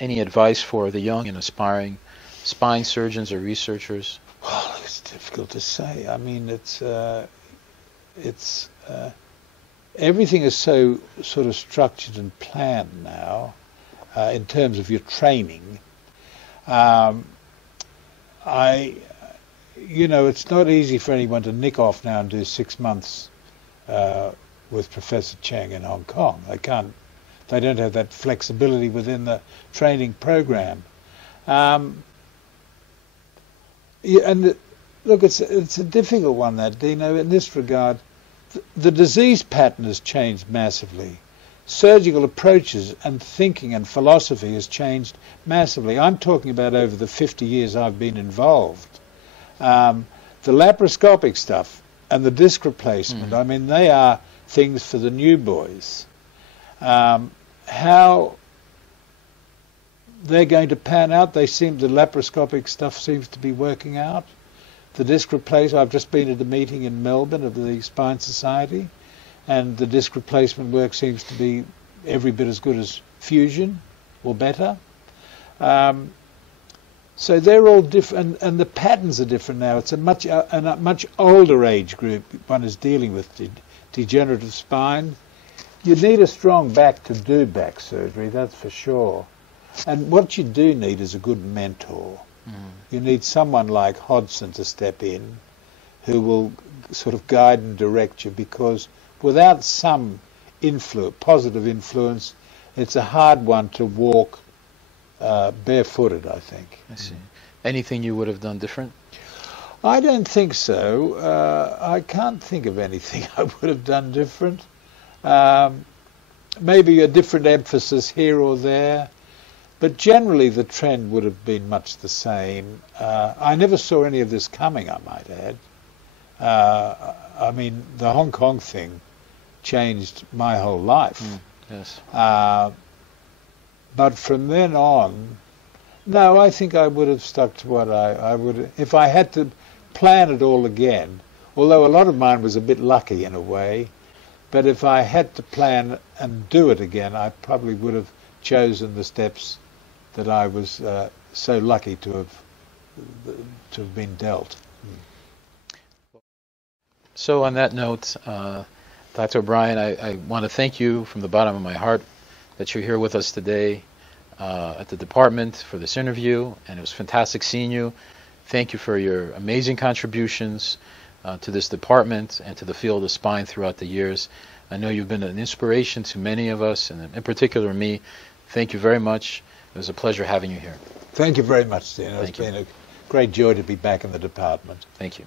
any advice for the young and aspiring spine surgeons or researchers? Well, it's difficult to say. I mean, everything is so sort of structured and planned now in terms of your training. It's not easy for anyone to nick off now and do 6 months with Professor Cheng in Hong Kong. They don't have that flexibility within the training program. Look, it's a difficult one, that, Dino, in this regard. The disease pattern has changed massively. Surgical approaches and thinking and philosophy has changed massively. I'm talking about over the 50 years I've been involved. The laparoscopic stuff and the disc replacement, I mean, they are things for the new boys. How they're going to pan out, the laparoscopic stuff seems to be working out. The disc replacement, I've just been at a meeting in Melbourne of the Spine Society, and the disc replacement work seems to be every bit as good as fusion, or better. So they're all different, and the patterns are different now. It's a much older age group one is dealing with, degenerative spine. You need a strong back to do back surgery, that's for sure. And what you do need is a good mentor. You need someone like Hodgson to step in, who will sort of guide and direct you, because without some positive influence, it's a hard one to walk barefooted, I think. I see. Anything you would have done different? I don't think so. I can't think of anything I would have done different. Maybe a different emphasis here or there. But generally the trend would have been much the same. I never saw any of this coming, I might add. I mean, the Hong Kong thing changed my whole life. Yes. But from then on, no, I think I would have stuck to what I would. If I had to plan it all again, although a lot of mine was a bit lucky in a way, but if I had to plan and do it again, I probably would have chosen the steps that I was so lucky to have been dealt. So on that note, Dr. O'Brien, I want to thank you from the bottom of my heart that you're here with us today at the department for this interview, and it was fantastic seeing you. Thank you for your amazing contributions to this department and to the field of spine throughout the years. I know you've been an inspiration to many of us, and in particular me. Thank you very much. It was a pleasure having you here. Thank you very much, Dino. It's been a great joy to be back in the department. Thank you.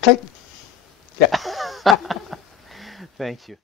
Click. Yeah. Thank you.